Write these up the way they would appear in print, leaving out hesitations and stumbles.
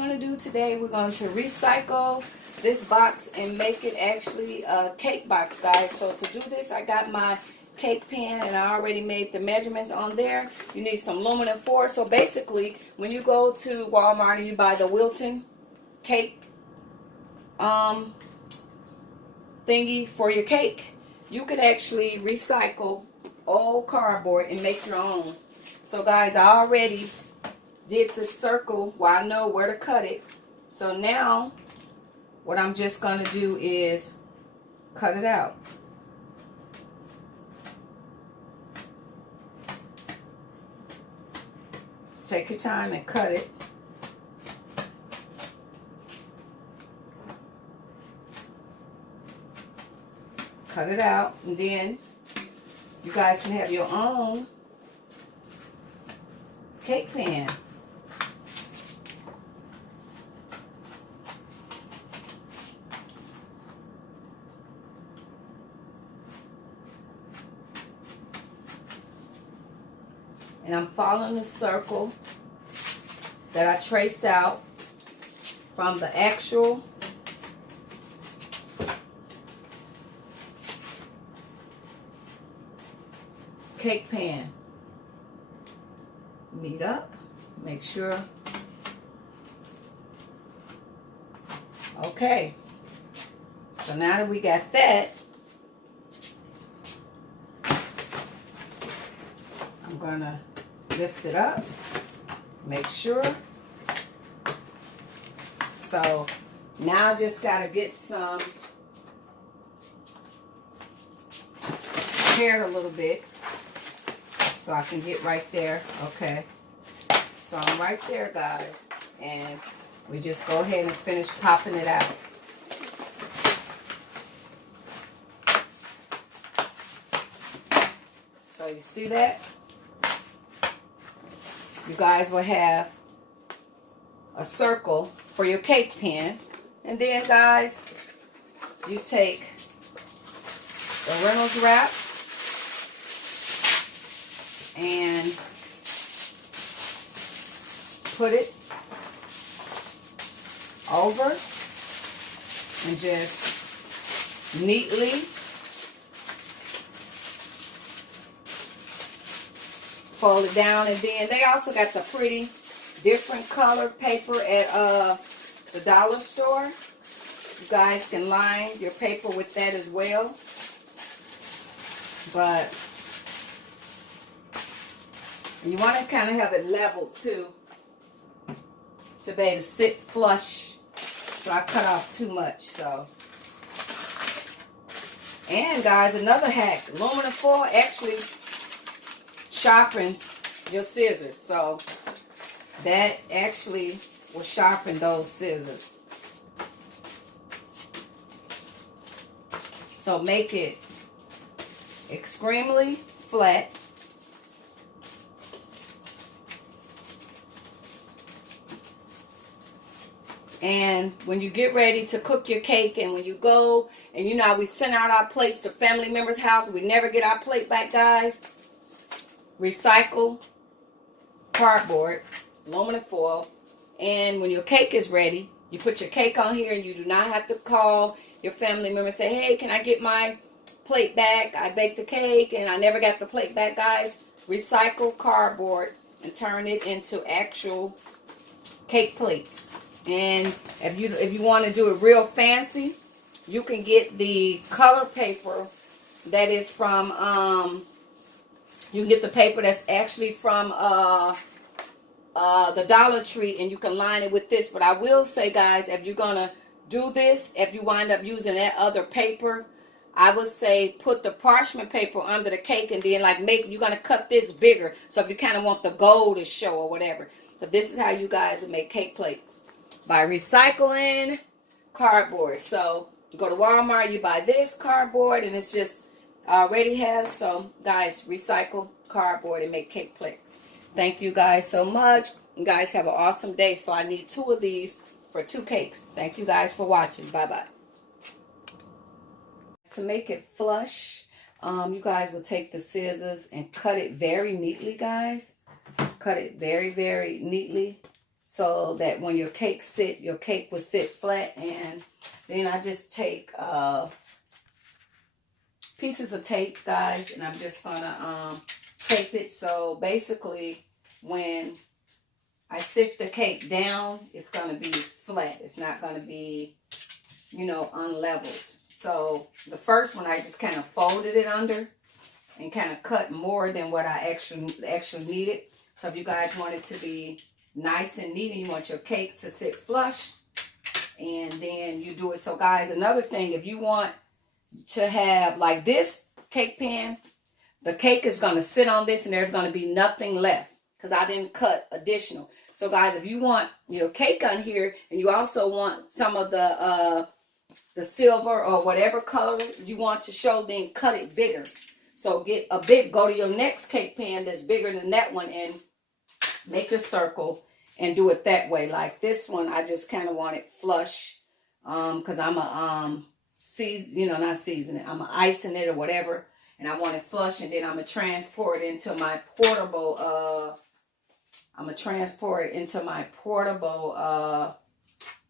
going to do today, we're going to recycle this box and make it actually a cake box, guys. So to do this, I got my cake pan and I already made the measurements on there. You need some aluminum foil. So basically, when you go to Walmart and you buy the Wilton cake thingy for your cake, you could actually recycle old cardboard and make your own. So guys, I already did the circle where I know where to cut it. So now what I'm just going to do is cut it out. Just take your time and cut it. Cut it out, and then you guys can have your own cake pan. And I'm following the circle that I traced out from the actual cake pan. Meet up, make sure. Okay, so now that we got that, I'm gonna lift it up, make sure. So now I just gotta get some prepared a little bit so I can get right there. Okay, so I'm right there, guys, and we just go ahead and finish popping it out. So you see that? You guys will have a circle for your cake pan. And then, guys, you take the Reynolds wrap and put it over and just neatly fold it down. And then they also got the pretty different color paper at the dollar store. You guys can line your paper with that as well. But you want to kind of have it leveled too, to be able to sit flush. So I cut off too much. So, and guys, another hack: aluminum foil actually sharpens your scissors. So that actually will sharpen those scissors. So make it extremely flat. And when you get ready to cook your cake, and when you go, and you know how we send out our plates to family members' house, we never get our plate back, guys. Recycle cardboard, aluminum foil, and when your cake is ready, you put your cake on here, and you do not have to call your family member and say, hey, can I get my plate back? I baked the cake and I never got the plate back, guys. Recycle cardboard and turn it into actual cake plates. And if you want to do it real fancy, you can get the color paper that is from you can get the paper that's actually from the Dollar Tree, and you can line it with this. But I will say, guys, if you're gonna do this, if you wind up using that other paper, I would say put the parchment paper under the cake, and then you're gonna cut this bigger. So if you kind of want the gold to show or whatever. But this is how you guys would make cake plates, by recycling cardboard. So you go to Walmart, you buy this cardboard, and it's just already has. So guys, recycle cardboard and make cake plates. Thank you guys so much. You guys have an awesome day. So I need 2 of these for 2 cakes. Thank you guys for watching. Bye bye. To make it flush, you guys will take the scissors and cut it very neatly, guys. Cut it very, very neatly so that when your cake will sit flat. And then I just take pieces of tape, guys, and I'm just gonna tape it. So basically, when I sit the cake down, it's gonna be flat. It's not gonna be, you know, unleveled. So the first one, I just kind of folded it under and kind of cut more than what I actually needed. So if you guys want it to be nice and neat and you want your cake to sit flush, and then you do it. So guys, another thing, if you want to have like this cake pan, the cake is going to sit on this and there's going to be nothing left because I didn't cut additional. So guys, if you want your cake on here and you also want some of the silver or whatever color you want to show, then cut it bigger. So go to your next cake pan that's bigger than that one and make a circle and do it that way. Like this one, I just kind of want it flush because I'm a not season it. I'm icing it or whatever, and I want it flush, and then I'm gonna transport it into my portable.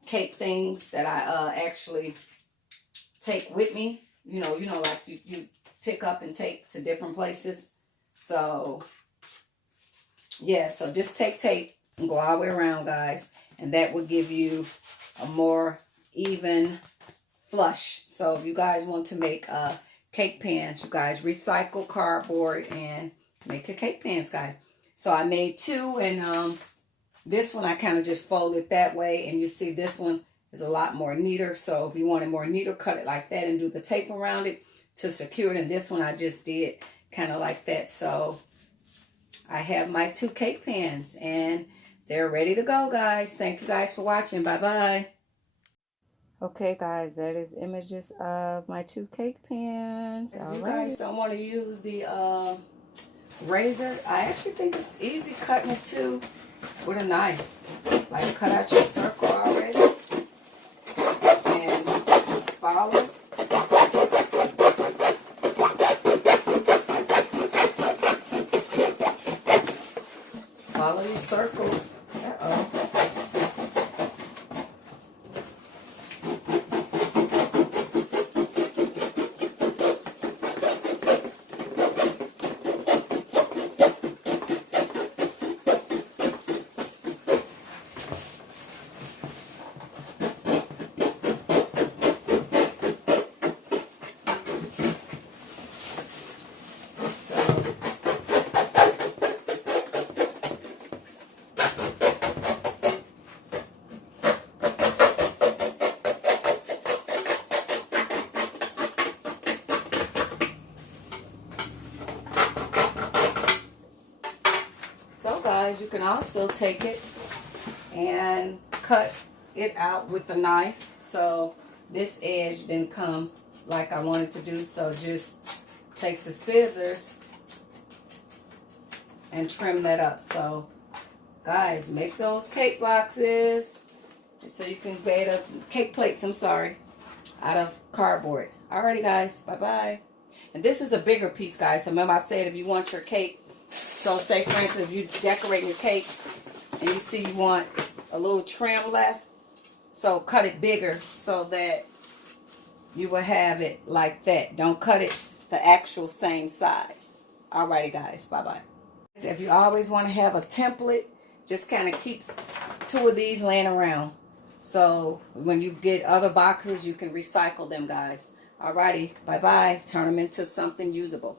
Cake things that I actually take with me. You know, like you pick up and take to different places. So yeah, so just take tape and go all the way around, guys, and that will give you a more even flush. So if you guys want to make cake pans, you guys recycle cardboard and make your cake pans, guys. So I made two, and this one I kind of just folded that way, and you see this one is a lot more neater. So if you want it more neater, cut it like that and do the tape around it to secure it. And this one I just did kind of like that. So I have my two cake pans and they're ready to go, guys. Thank you guys for watching. Bye-bye. Okay, guys, that is images of my two cake pans. If you guys don't want to use the razor, I actually think it's easy cutting it too with a knife. Like, cut out your circle already and follow. Follow your circle. Uh-oh. So guys, you can also take it and cut it out with the knife. So this edge didn't come like I wanted to do. So just take the scissors and trim that up. So guys, make those cake boxes so you can bake up cake plates, out of cardboard. Alrighty guys, bye-bye. And this is a bigger piece, guys. So remember I said if you want your cake, so say for instance, if you decorate your cake and you see you want a little trim left, so cut it bigger so that you will have it like that. Don't cut it the actual same size. Alrighty guys, bye-bye. If you always want to have a template, just kind of keep two of these laying around. So when you get other boxes, you can recycle them, guys. Alrighty, bye-bye. Turn them into something usable.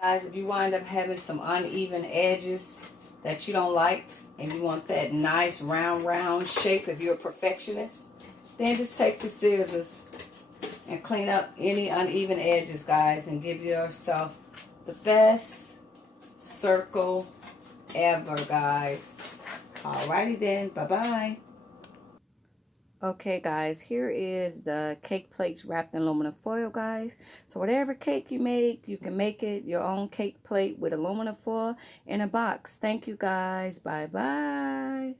Guys, if you wind up having some uneven edges that you don't like and you want that nice round shape, if you're a perfectionist, then just take the scissors and clean up any uneven edges, guys, and give yourself the best circle ever, guys. Alrighty then, bye-bye. Okay guys, here is the cake plates wrapped in aluminum foil, guys. So whatever cake you make, you can make it your own cake plate with aluminum foil in a box. Thank you guys. Bye bye.